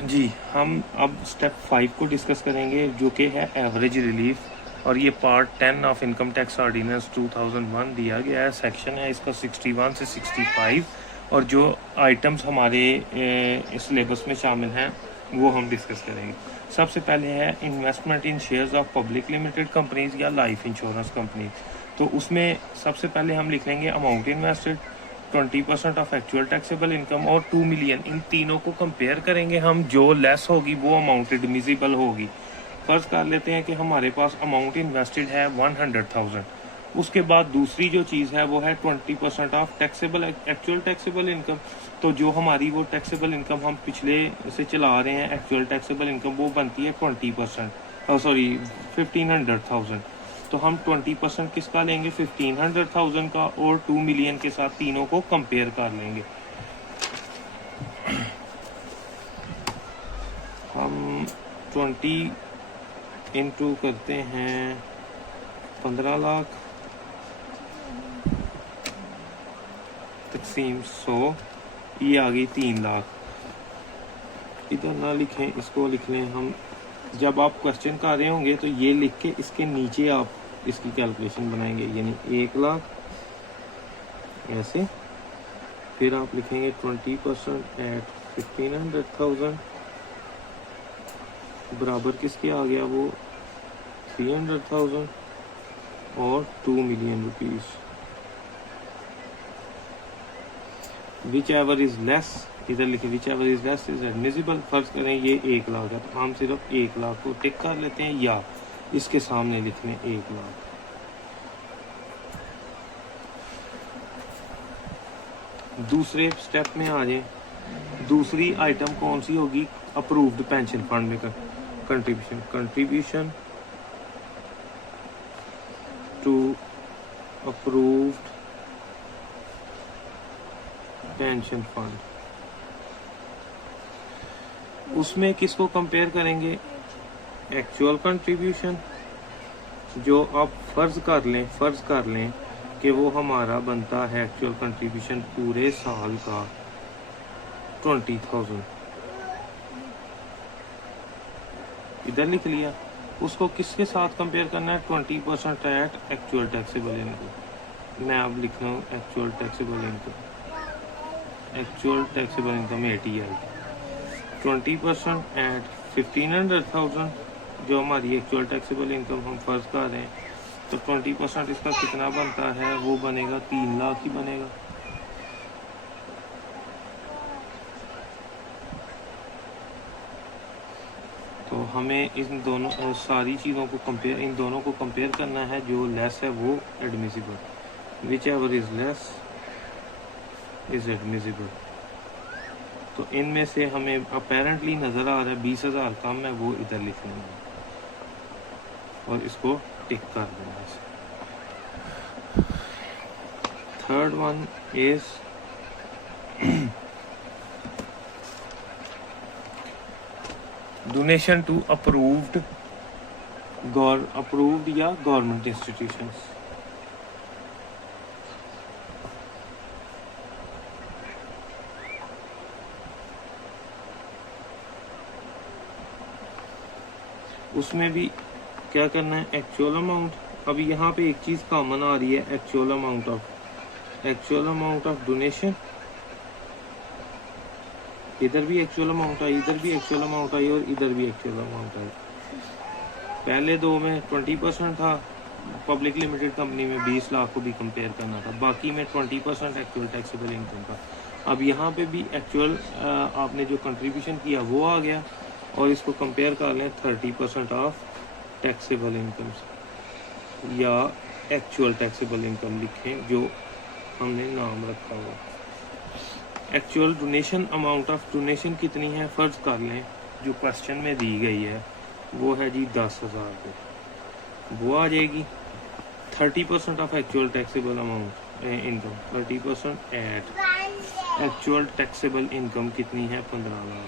जी, हम अब स्टेप 5 को डिस्कस करेंगे जो कि है एवरेज रिलीफ, और ये part 10 of income tax ordinance 2001 दिया गया है। सेक्शन है इसका 61 से 65, और जो आइटम्स हमारे सिलेबस में शामिल हैं वो हम डिस्कस करेंगे। सबसे पहले है investment in shares of public limited companies या लाइफ इंश्योरेंस कंपनी। तो उसमें सबसे पहले हम लिख लेंगे amount invested, 20% of actual taxable income और 2 मिलियन। इन तीनों को कंपेयर करेंगे हम, जो लेस होगी वो अमाउंट एडमिसिबल होगी। फर्ज कर लेते हैं कि हमारे पास अमाउंट इन्वेस्टेड है 100,000। उसके बाद दूसरी जो चीज़ है वो है 20% of taxable actual taxable income. तो जो हमारी वो टैक्सेबल इनकम हम पिछले से चला रहे हैं, एक्चुअल टैक्सेबल इनकम, वो बनती है 20%, सॉरी 1500,000। तो हम 20% किसका लेंगे, 1500,000 का, और 2 मिलियन के साथ तीनों को कंपेयर कर लेंगे। हम 20 इंटू करते हैं 15 लाख तकसीम 100, ये आ गई 3 लाख। इधर ना लिखें, इसको लिख लें हम। जब आप क्वेश्चन कर रहे होंगे तो ये लिख के इसके नीचे आप इसकी कैलकुलेशन बनाएंगे, यानी 1 लाख ऐसे। फिर आप लिखेंगे 20% एट 1500,000 बराबर किसके आ गया, वो 300,000 और 2 million rupees. Which ever is less, इधर लिखे which ever is less is admissible. फर्ज करें ये 1 लाख है तो हम सिर्फ 1 लाख को टिक कर लेते हैं, या इसके सामने लिख लें 1 लाख। दूसरे स्टेप में आ जाए। दूसरी आइटम कौन सी होगी, अप्रूव्ड पेंशन फंड में contribution to approved pension fund. उसमें किसको कंपेयर करेंगे, एक्चुअल कंट्रीब्यूशन, जो आप फर्ज कर लें कि वो हमारा बनता है एक्चुअल कंट्रीब्यूशन पूरे साल का 20,000, इधर लिख लिया। उसको किसके साथ कंपेयर करना है, 20% एट एक्चुअल टैक्सेबल इनकम। मैं अब लिख रहा हूँ actual taxable income, actual taxable income 80 आएगी। 20% एट 1500,000 जो हमारी एक्चुअल टैक्सेबल इनकम हम फर्ज कर रहे हैं, तो 20% इसका कितना बनता है, वो बनेगा 3 लाख ही बनेगा। तो हमें इन दोनों सारी चीज़ों को कंपेयर, इन दोनों को कंपेयर करना है। जो लेस है वो admissible, which ever is less is admissible. तो इनमें से हमें अपेरेंटली नज़र आ रहा है 20,000 कम है, वो इधर लिख लेंगे और इसको टिक कर देना। Third one is donation to approved या गवर्नमेंट इंस्टीट्यूशंस। उसमें भी क्या करना है, एक्चुअल अमाउंट। अब यहाँ पे एक चीज़ कॉमन आ रही है, एक्चुअल अमाउंट ऑफ डोनेशन। इधर भी एक्चुअल अमाउंट आई, इधर भी एक्चुअल अमाउंट आई, और इधर भी एक्चुअल अमाउंट आई। पहले दो में 20% था, पब्लिक लिमिटेड कंपनी में 20 लाख को भी कंपेयर करना था, बाकी में 20% एक्चुअल टैक्सेबल इनकम का। अब यहाँ पे भी एक्चुअल आपने जो कंट्रीब्यूशन किया वो आ गया, और इसको कंपेयर कर लें 30% ऑफ टैक्सेबल इनकम से, या एक्चुअल टैक्सेबल इनकम लिखें जो हमने नाम रखा हुआ। Actual donation, amount of donation कितनी है, फ़र्ज कर लें जो क्वेश्चन में दी गई है वो है जी 10,000 रुपये, वो आ जाएगी। 30% of actual taxable amount income, 30% at actual taxable income कितनी है, 15 लाख।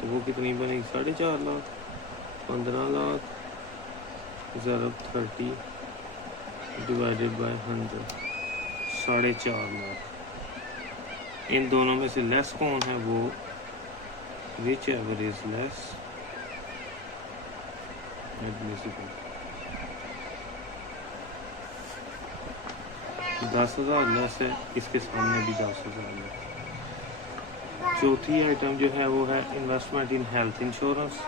तो वो कितनी बनेगी, 4.5 लाख। 15 लाख ज़रब 30 डिवाइडेड बाय 100, 4.5 लाख। इन दोनों में से लेस कौन है, वो whichever is less admissible. 10,000 less है, इसके सामने भी 10,000 लेस। चौथी आइटम जो है वो है investment in health insurance.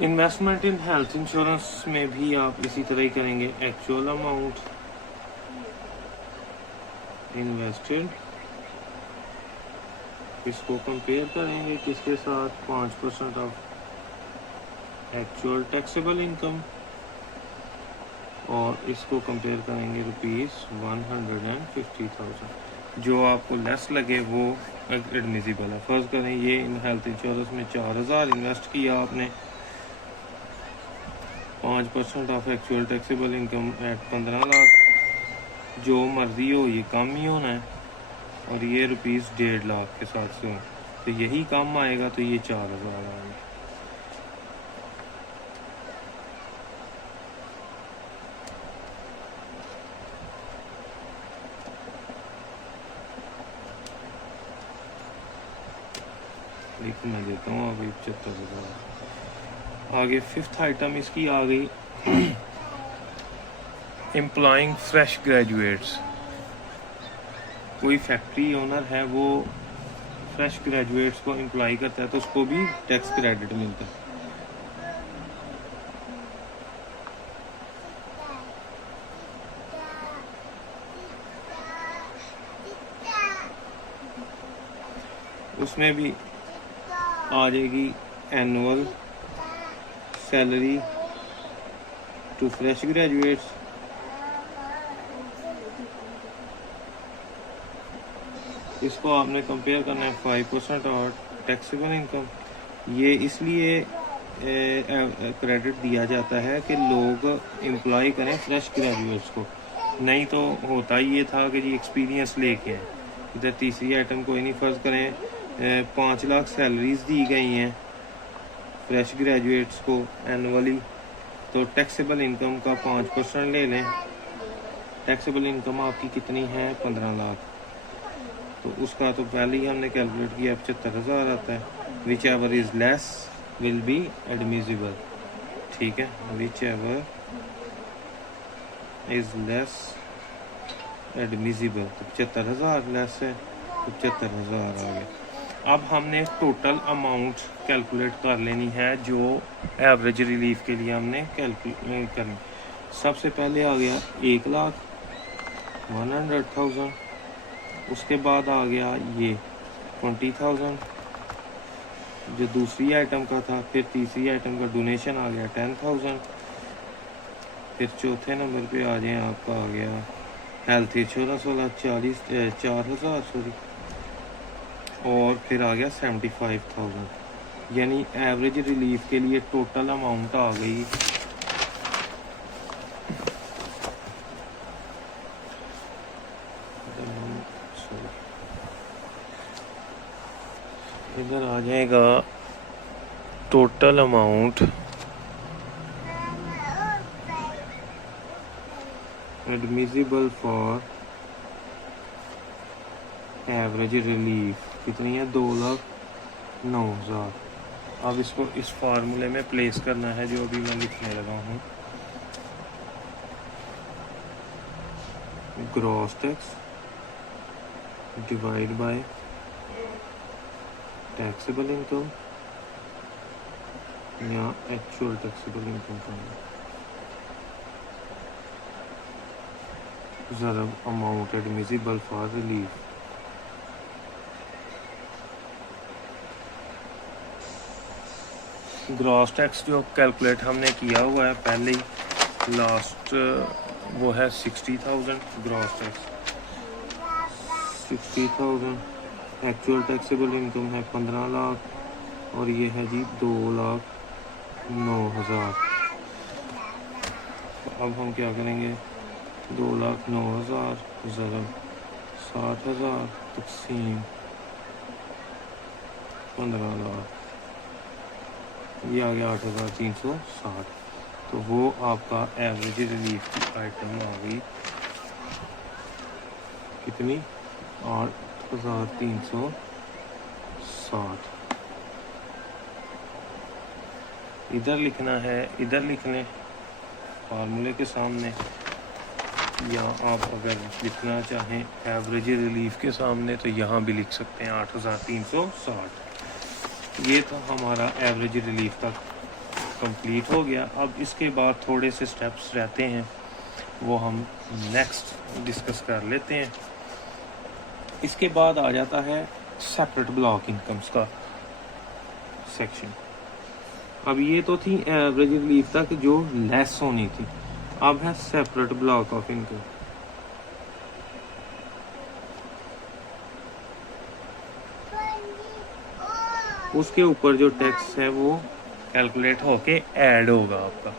Investment in health insurance में भी आप इसी तरह ही करेंगे। एक्चुअल अमाउंट इन्वेस्टेड, इसको कंपेयर करेंगे किसके साथ, 5% ऑफ एक्चुअल टैक्सेबल इनकम, और इसको कंपेयर करेंगे ₹150,000। जो आपको लेस लगे वो एडमिसिबल है। फर्ज करें ये इन हेल्थ इंश्योरेंस में 4,000 इन्वेस्ट किया आपने, 5% of actual taxable income eight 15 lakh. जो मर्जी हो ये कम ही होना है, और ये ₹1.5 लाख के साथ से हो तो यही कम आएगा, तो ये 4,000 आएगा। लिख मैं देता हूँ अभी 75,000। आगे फिफ्थ आइटम इसकी आ गई एम्प्लॉइंग फ्रेश ग्रेजुएट्स। कोई फैक्ट्री ओनर है वो फ्रेश ग्रेजुएट्स को एम्प्लॉय करता है तो उसको भी टैक्स क्रेडिट मिलता है। उसमें भी आ जाएगी annual salary to fresh graduates. इसको आपने कंपेयर करना है 5% और टैक्सेबल इनकम। ये इसलिए क्रेडिट दिया जाता है कि लोग एम्प्लॉय करें फ्रेश ग्रेजुएट्स को, नहीं तो होता ये था कि जी एक्सपीरियंस लेके हैं। इधर तीसरी आइटम कोई नहीं, फ़र्ज़ करें 5 लाख सैलरीज दी गई हैं फ्रेश ग्रेजुएट्स को एनुअली, तो टैक्सेबल इनकम का 5% ले लें। टैक्सेबल इनकम आपकी कितनी है, 15 लाख, तो उसका तो पहले ही हमने कैलकुलेट किया, 75,000 आता है। Which ever is less will be admissible, ठीक है। Which ever is less admissible, तो 75,000 लेस है, तो 75,000 आ गया। अब हमने टोटल अमाउंट कैलकुलेट कर लेनी है जो एवरेज रिलीफ के लिए हमने कैलकुलेट करनी। सबसे पहले आ गया 1,100,000, उसके बाद आ गया ये 20,000 जो दूसरी आइटम का था, फिर तीसरी आइटम का डोनेशन आ गया 10,000, फिर चौथे नंबर पे आ जाए आपका आ गया हेल्थ इंश्योरेंस वाला 4,000 सॉरी, और फिर आ गया 75,000। यानी एवरेज रिलीफ के लिए टोटल अमाउंट आ गई इधर आ जाएगा total amount admissible for average relief कितनी है, 2,09,000। अब इसको इस फार्मूले में प्लेस करना है जो अभी मैं लिखने लगा हूँ। Gross tax divide by taxable income या एक्चुअल टैक्सेबल इनकम का ज़रब amount admissible for relief. Gross tax जो कैलकुलेट हमने किया हुआ है पहले ही, लास्ट वो है 60,000 gross tax, 60,000। Actual taxable income है 15 लाख, और ये है जी 2,09,000। अब हम क्या करेंगे, 2,09,000 ज़रब 60,000 तकसीम 15 लाख, ये आ गया 8,360। तो वो आपका एवरेज रिलीफ की आइटम आ गई कितनी, 8,360। इधर लिखना है, इधर लिख लें फार्मूले के सामने, या आप अगर लिखना चाहें एवरेज रिलीफ के सामने तो यहाँ भी लिख सकते हैं 8,360। ये तो हमारा एवरेज रिलीफ तक कंप्लीट हो गया। अब इसके बाद थोड़े से स्टेप्स रहते हैं, वो हम नेक्स्ट डिस्कस कर लेते हैं। इसके बाद आ जाता है सेपरेट ब्लॉक इनकम्स का सेक्शन। अब ये तो थी एवरेज रिलीफ तक जो लेस होनी थी, अब है सेपरेट ब्लॉक ऑफ इनकम। उसके ऊपर जो टैक्स है वो कैलकुलेट होके ऐड होगा आपका।